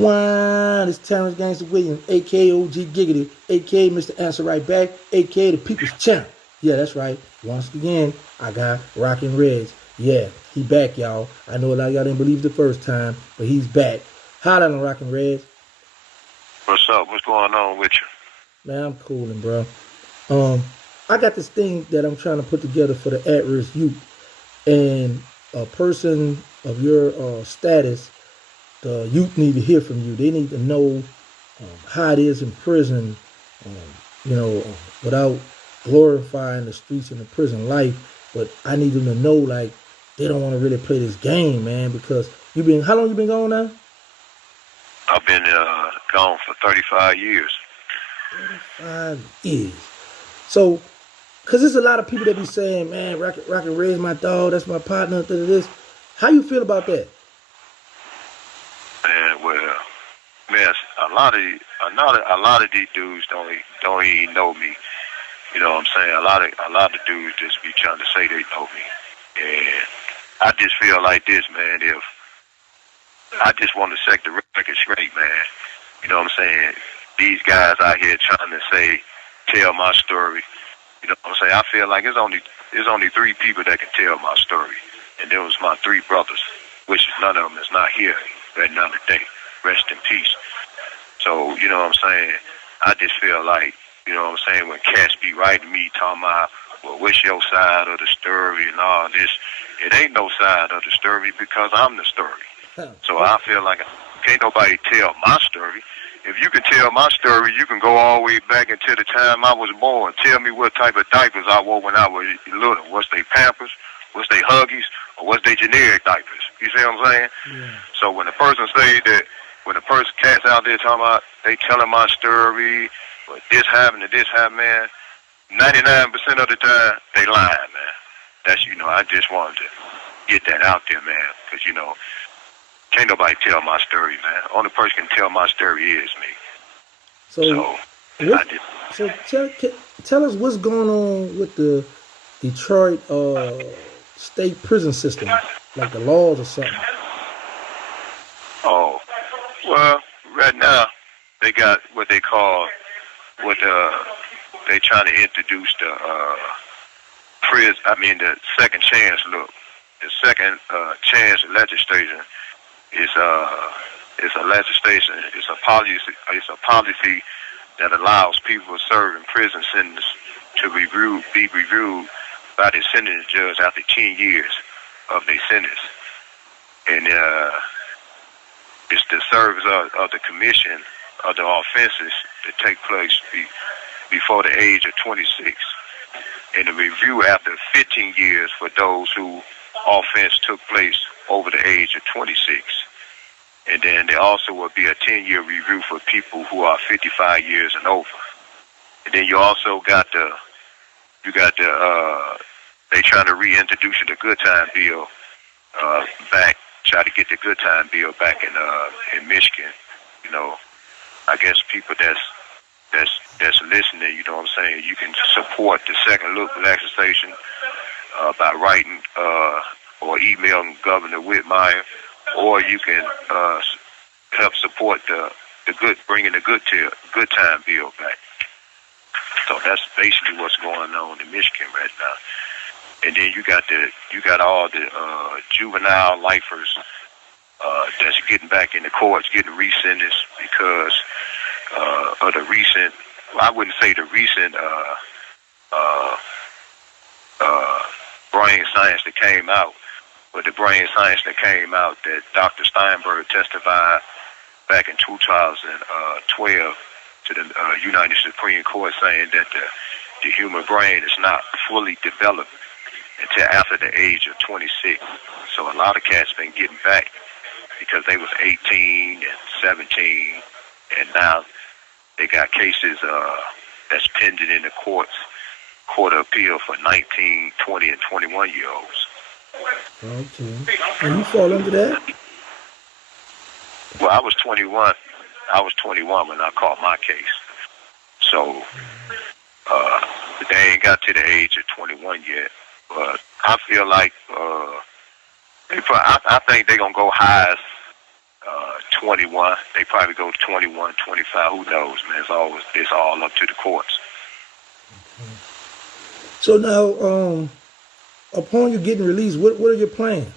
One is TerranceGangstaWilliams, aka OG Giggity, aka Mr. Answer Right Back, aka the People's Champ. Yeah, that's right. Once again, I got Rock'n Reg. Yeah, he back, y'all. I know a lot of y'all didn't believe the first time, but he's back. Holla on Rock'n Reg. What's up? What's going on with you? Man, I'm coolin', bro. I got this thing that I'm trying to put together for the at-risk youth, and a person of your status, the youth need to hear from you. They need to know how it is in prison, without glorifying the streets and the prison life. But I need them to know, like, they don't want to really play this game, man, because how long you been gone now? I've been gone for 35 years. 35 years. So, because there's a lot of people that be saying, man, Rock'n Reg my dog, that's my partner, this. How you feel about that? Man, a lot of these dudes don't even know me. You know what I'm saying? A lot of dudes just be trying to say they know me. And I just feel like this, man, if I just want to set the record straight, man. You know what I'm saying? These guys out here trying to tell my story. You know what I'm saying? I feel like there's only 3 people that can tell my story. And there was my 3 brothers, which none of them is not here right now today. Rest in peace. So, you know what I'm saying? I just feel like, you know what I'm saying, when cats be writing me talking about, well, what's your side of the story and all this, it ain't no side of the story because I'm the story. So I feel like can't nobody tell my story. If you can tell my story, you can go all the way back into the time I was born. Tell me what type of diapers I wore when I was little. What's they Pampers? What's they Huggies? Or what's they generic diapers? You see what I'm saying? Yeah. So when the person say that, when the person cats out there talking about, they telling my story, but this happened, man, 99% of the time, they lying, man. That's, I just wanted to get that out there, man, because, can't nobody tell my story, man. Only person can tell my story is me. So tell us what's going on with the Detroit state prison system, like the laws or something. Oh, well, right now they got what they call they trying to introduce the the second chance look. The second chance legislation is a legislation. It's a policy that allows people serving prison sentence to be reviewed by the sentencing judge after 10 years of their sentence. And it's the service of the commission of the offenses that take place before the age of 26. And the review after 15 years for those who offense took place over the age of 26. And then there also will be a 10-year review for people who are 55 years and over. And then you also got they trying to reintroduce the good time bill back, try to get the good time bill back in Michigan. I guess people that's listening, you know what I'm saying, you can support the second look legislation by writing or emailing Governor Whitmire, or you can help support the bringing the good time bill back. So that's basically what's going on in Michigan right now. And then you got all the juvenile lifers that's getting back in the courts, getting resentenced because of the recent. Well, I wouldn't say the recent brain science that came out, but the brain science that came out that Dr. Steinberg testified back in 2012 to the United Supreme Court, saying that the human brain is not fully developed until after the age of 26. So a lot of cats been getting back because they was 18 and 17, and now they got cases that's pending in the court of appeal for 19, 20, and 21-year-olds. Okay. And you fall under that? Well, I was 21. I was 21 when I caught my case. So they ain't got to the age of 21 yet. But I feel like I think they're gonna go high as 21. They probably go 21, 25. Who knows, man? It's all up to the courts. So now, upon you getting released, what are your plans?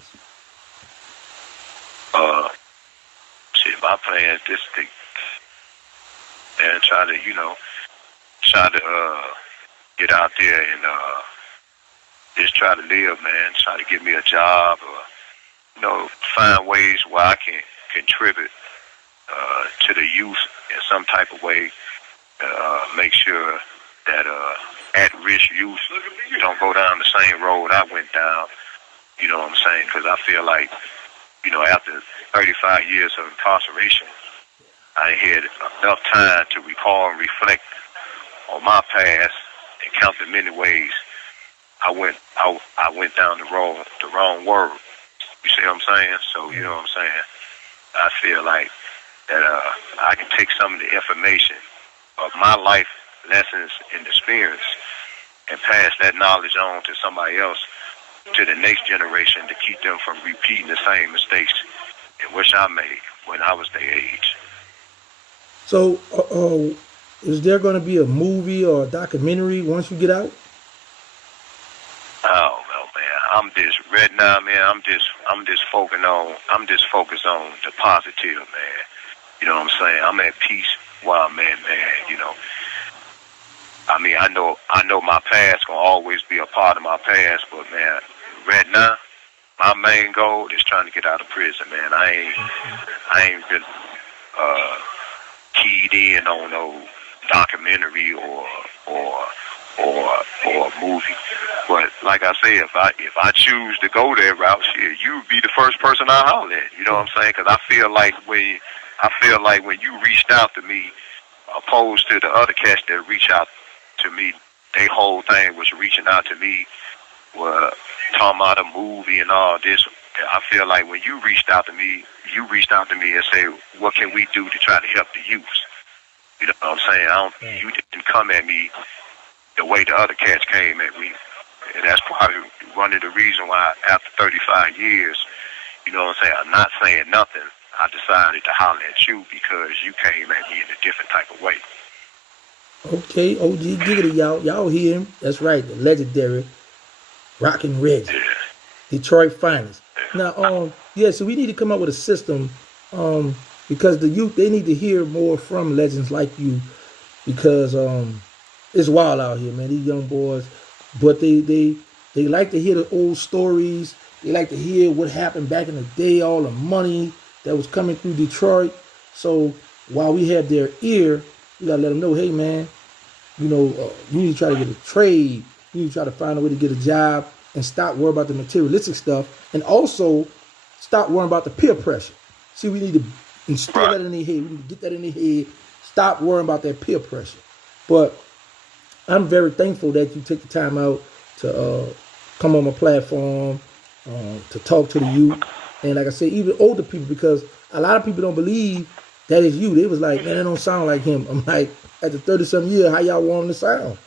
My plan is just to and try to get out there and just try to live, man. Try to get me a job, or find ways where I can contribute to the youth in some type of way. Make sure that at-risk youth don't go down the same road I went down. You know what I'm saying? Because I feel like, after 35 years of incarceration, I had enough time to recall and reflect on my past and count the many ways I went down the wrong road. You see what I'm saying? So, you know what I'm saying? I feel like that I can take some of the information of my life lessons and experience and pass that knowledge on to somebody else, to the next generation, to keep them from repeating the same mistakes in which I made when I was their age. So, is there going to be a movie or a documentary once you get out? Oh well, man, I'm just right now, man. I'm just focused on the positive, man. You know what I'm saying? I'm at peace while I'm at, man. I mean, I know my past gonna always be a part of my past, but man, right now, my main goal is trying to get out of prison, man. I ain't been keyed in on no documentary or a movie. But like I say, if I choose to go that route, shit, you would be the first person I holler at. You know what I'm saying? Because I feel like when you reached out to me, opposed to the other cats that reach out to me, their whole thing was reaching out to me, were talking about a movie and all this. I feel like when you reached out to me and said, what can we do to try to help the youth? You know what I'm saying? You didn't come at me the way the other cats came at me. And that's probably one of the reasons why after 35 years, you know what I'm saying, I'm not saying nothing. I decided to holler at you because you came at me in a different type of way. Okay, OG Giggity, y'all hear him? That's right, the legendary Rock'n Reg, Detroit finest. Now, so we need to come up with a system, because the youth, they need to hear more from legends like you, because it's wild out here, man. These young boys, but they like to hear the old stories. They like to hear what happened back in the day, all the money that was coming through Detroit. So while we have their ear, we gotta let them know, hey man, you need to try to get a trade. You need to try to find a way to get a job and stop worrying about the materialistic stuff, and also stop worrying about the peer pressure. See, we need to instill that in their head. We need to get that in their head. Stop worrying about that peer pressure. But I'm very thankful that you took the time out to come on my platform, to talk to the youth. And like I said, even older people, because a lot of people don't believe that is you. They was like, man, that don't sound like him. I'm like, after 30-some years, how y'all want him to sound?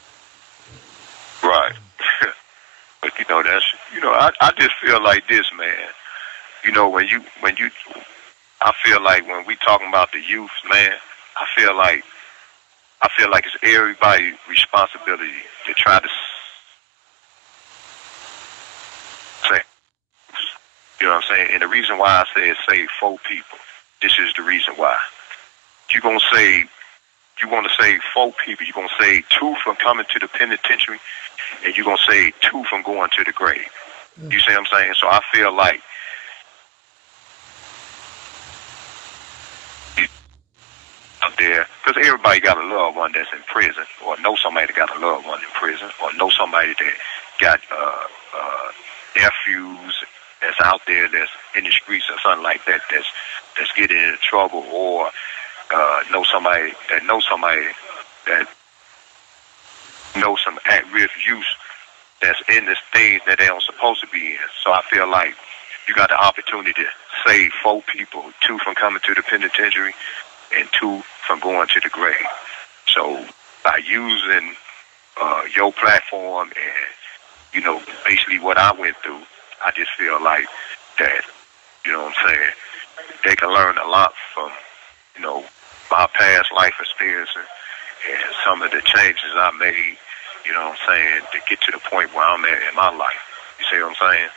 Right. But I just feel like this, man. I feel like when we talking about the youth, man, I feel like it's everybody's responsibility to try to say, you know what I'm saying? And the reason why I said save 4 people, this is the reason why. You want to save 4 people, you're going to save 2 from coming to the penitentiary, and you're going to save 2 from going to the grave. You see what I'm saying? So I feel like out there, because everybody got a loved one that's in prison, or know somebody that got a loved one in prison, or know somebody that got nephews that's out there that's in the streets or something like that, that's getting into trouble, or know somebody that knows some at-risk youth that's in this thing that they don't supposed to be in. So I feel like you got the opportunity to save 4 people, 2 from coming to the penitentiary and 2 from going to the grave. So by using your platform and, basically what I went through, I just feel like that, you know what I'm saying, they can learn a lot from, you know, my past life experiences and some of the changes I made, you know what I'm saying, to get to the point where I'm at in my life. You see what I'm saying?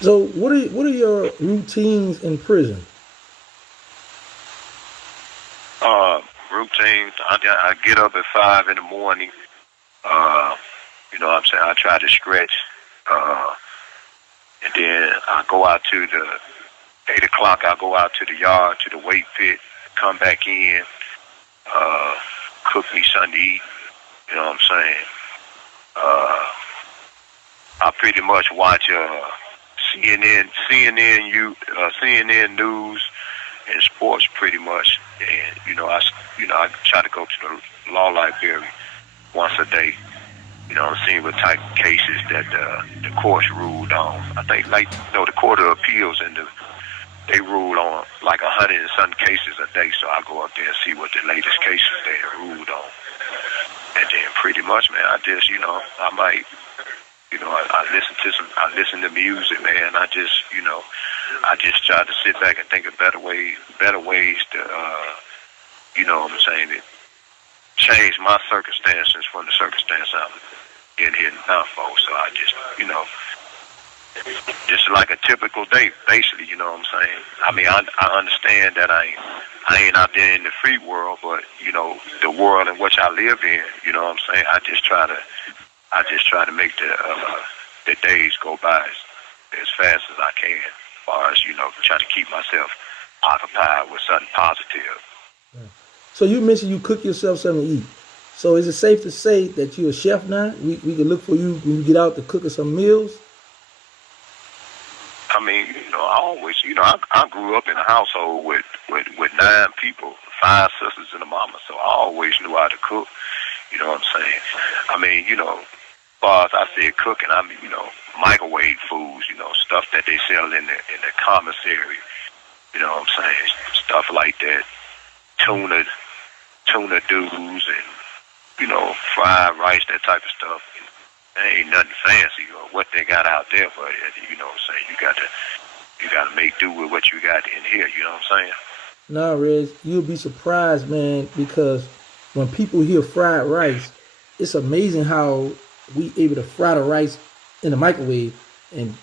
So what are your routines in prison? Routines. I get up at 5 in the morning. You know what I'm saying? I try to stretch. And then I go out to the 8 o'clock. I go out to the yard, to the weight pit, come back in, cook me something to eat. You know what I'm saying? I pretty much watch CNN news and sports pretty much. And I try to go to the law library once a day. You know, seeing what type of cases that the courts ruled on. I think, the Court of Appeals they ruled on like 100 and some cases a day. So I go up there and see what the latest cases they ruled on. And then pretty much, man, I just, I might, I listen to music, man. I just try to sit back and think of better ways to, you know what I'm saying, to change my circumstances from the circumstance I'm in here now for. So I just, just like a typical day, basically, you know what I'm saying? I mean, I understand that I ain't out there in the free world, but, the world in which I live in, you know what I'm saying? I just try to make the days go by as fast as I can, as far as, trying to keep myself occupied with something positive. Yeah. So you mentioned you cook yourself something to eat. So is it safe to say that you're a chef now? We can look for you when you get out to cook us some meals? I mean, I always, I grew up in a household with 9 people, 5 sisters and a mama, so I always knew how to cook. You know what I'm saying? I mean, as far as I said cooking, I mean, microwave foods, stuff that they sell in the commissary. You know what I'm saying? Stuff like that, tuna dudes and, fried rice, that type of stuff. There ain't nothing fancy or what they got out there, but you know what I'm saying, you gotta make do with what you got in here, you know what I'm saying? Nah, Reg, you'll be surprised, man, because when people hear fried rice, it's amazing how we able to fry the rice in the microwave. And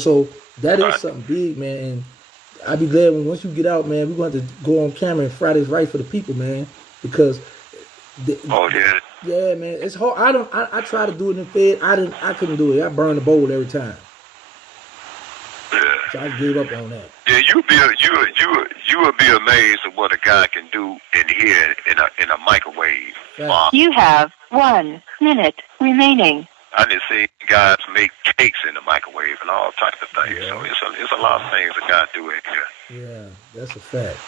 so that is something big, man. And I'll be glad when once you get out, man, we're going to have to go on camera and fry this rice for the people, man, because yeah, man, it's hard. I try to do it in the Fed. I couldn't do it. I burn the bowl every time. Yeah. So I gave up on that. Yeah, you would be amazed at what a guy can do in here in a microwave. Right. You have 1 minute remaining. I done seen guys make cakes in the microwave and all types of things. Yeah. So it's a lot of things a guy do in here. Yeah, that's a fact.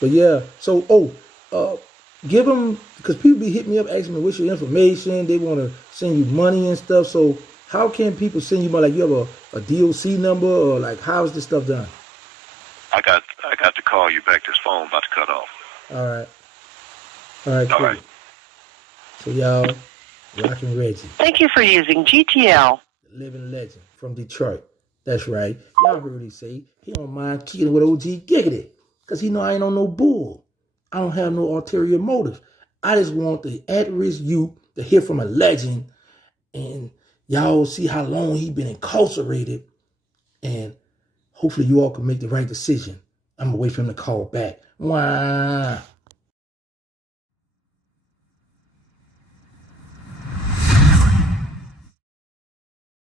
But yeah, so give them, because people be hitting me up asking me what's your information. They want to send you money and stuff. So how can people send you money? Like you have a DOC number, or like how is this stuff done? I got to call you back. This phone about to cut off. All right, cool. All right. So y'all, Rock'n Reggie, Thank you for using GTL. the living legend from Detroit. That's right. Y'all heard he say he don't mind kicking with OG Giggity, because he know I ain't on no bull. I don't have no ulterior motive. I just want the at-risk youth to hear from a legend, and y'all see how long he been incarcerated, and hopefully you all can make the right decision. I'm gonna wait for him to call back. Wah.